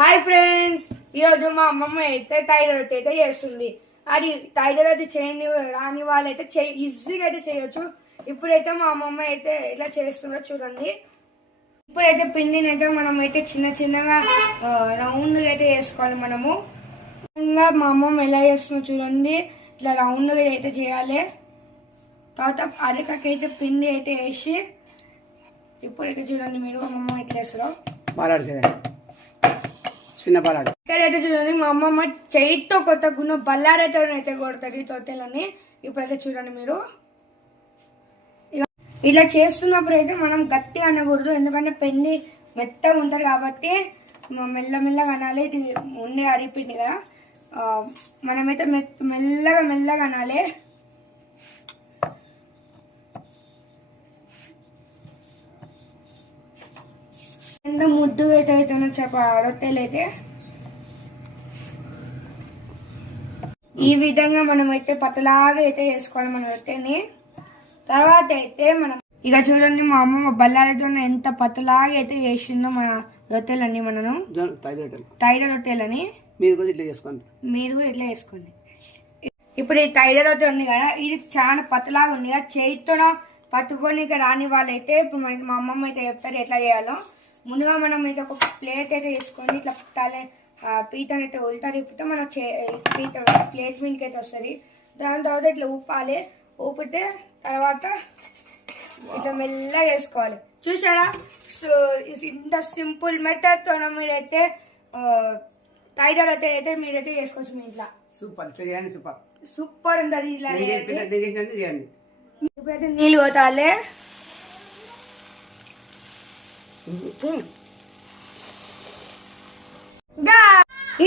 Hi friends, ఈరోజు మా అమ్మమ్మ అయితే థైరాయిడ్ అయితే చేస్తుంది. అది థైరాయిడ్ చేయని రాని వాళ్ళైతే ఈజీగా అయితే చేయొచ్చు. ఇప్పుడైతే మా అమ్మమ్మ అయితే ఎట్లా చేస్తుందో చూడండి. ఇప్పుడైతే పిండిని అయితే మనం అయితే చిన్న చిన్నగా రౌండ్గా అయితే వేసుకోవాలి. మనము ఇంకా మా అమ్మమ్మ ఎలా చేస్తుందో చూడండి. ఇట్లా రౌండ్గా అయితే చేయాలి. తర్వాత అరకకైతే పిండి అయితే వేసి ఇప్పుడైతే చూడండి మీరు అమ్మమ్మ ఎట్లా వేస్తారో. చిన్న బలాడు ఇక్కడైతే చూడండి మా అమ్మమ్మ చేయితో కొత్త గున్న బల్లారైతే అయితే కొడతారు ఈ తొట్టెలని. ఇప్పుడైతే చూడండి మీరు ఇలా చేస్తున్నప్పుడు అయితే మనం గట్టిగా అనకూడదు, ఎందుకంటే పిండి మెత్తగా ఉంటుంది కాబట్టి మెల్లమెల్లగా అనాలి. ఇది ఉండే అరిపిండి కదా, మనమైతే మెల్లగా మెల్లగా అనాలి. ఎంత ముద్దుగా అయితే అవుతున్నా రొట్టెలు అయితే ఈ విధంగా మనం అయితే పతలాగా అయితే వేసుకోవాలి మన రొట్టెని. తర్వాత అయితే మనం ఇక చూడండి మా అమ్మమ్మ బల్లారితో ఎంత పతలాగా అయితే వేసిందో మన రొట్టెలని, మనను తైద రొట్టెలని. మీరు కూడా ఇట్లా చేసుకోండి. ఇప్పుడు ఈ తైద రొట్టె ఉంది కదా, ఇది చాలా పతలాగా ఉంది కదా, చేతితో పట్టుకొని ఇక రాని వాళ్ళైతే ఇప్పుడు మా అమ్మమ్మ అయితే చెప్తారు ఎట్లా చేయాలో. ముందుగా మనం అయితే ఒక ప్లేట్ అయితే వేసుకొని ఇట్లా పుట్టాలి. పీతను అయితే ఉల్టా తిప్పితే మన పీత ప్లేట్ మీదకి అయితే వస్తుంది. దాని తర్వాత ఇట్లా ఊపాలి. ఊపితే తర్వాత ఇట్లా మెల్లగా వేసుకోవాలి. చూసారా? సో ఇంత సింపుల్ మెథడ్తో మీరైతే థైరాయిడ్ అయితే మీరైతే చేసుకోవచ్చు మీ ఇంట్లో. సూపర్ ఉంటుంది. ఇలా ఇప్పుడైతే నీళ్ళు కొట్టాలి.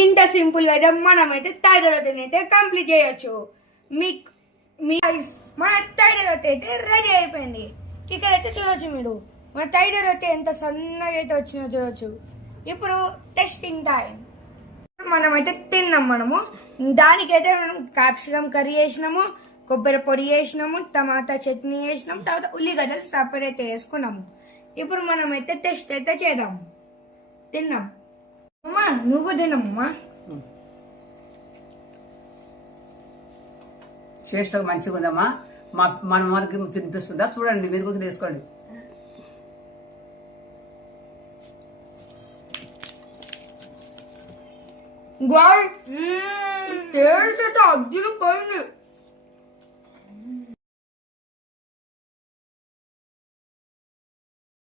ఇంత సింపుల్ గా అయితే మనమైతే థైరాయిడ్ అయితే కంప్లీట్ చేయొచ్చు. మన థైరాయిడ్ అయితే రెడీ అయిపోయింది. ఇక్కడైతే చూడొచ్చు మీరు మన థైరాయిడ్ ఎంత సన్నగా అయితే వచ్చిందో చూడొచ్చు. ఇప్పుడు టెస్టింగ్ టైం. మనమైతే తిన్నాం. మనము దానికైతే మనం క్యాప్సికమ్ కర్రీ చేసినాము, కొబ్బరి పొడి చేసినాము, టమాటా చట్నీ చేసినాం, తర్వాత ఉల్లిగడ్డలు సపరేట్ అయితే వేసుకున్నాము. ఇప్పుడు మనమైతే టెస్ట్ అయితే చేద్దాం. తిన్నాం. అమ్మా నువ్వు తినమ్మా. చేష్ట మంచిగా ఉందమ్మా. మన వాళ్ళకి తినిపిస్తుందా చూడండి, మీరు కూడా వేసుకోండి. టేస్ట్ అయితే అద్దులు పోయింది.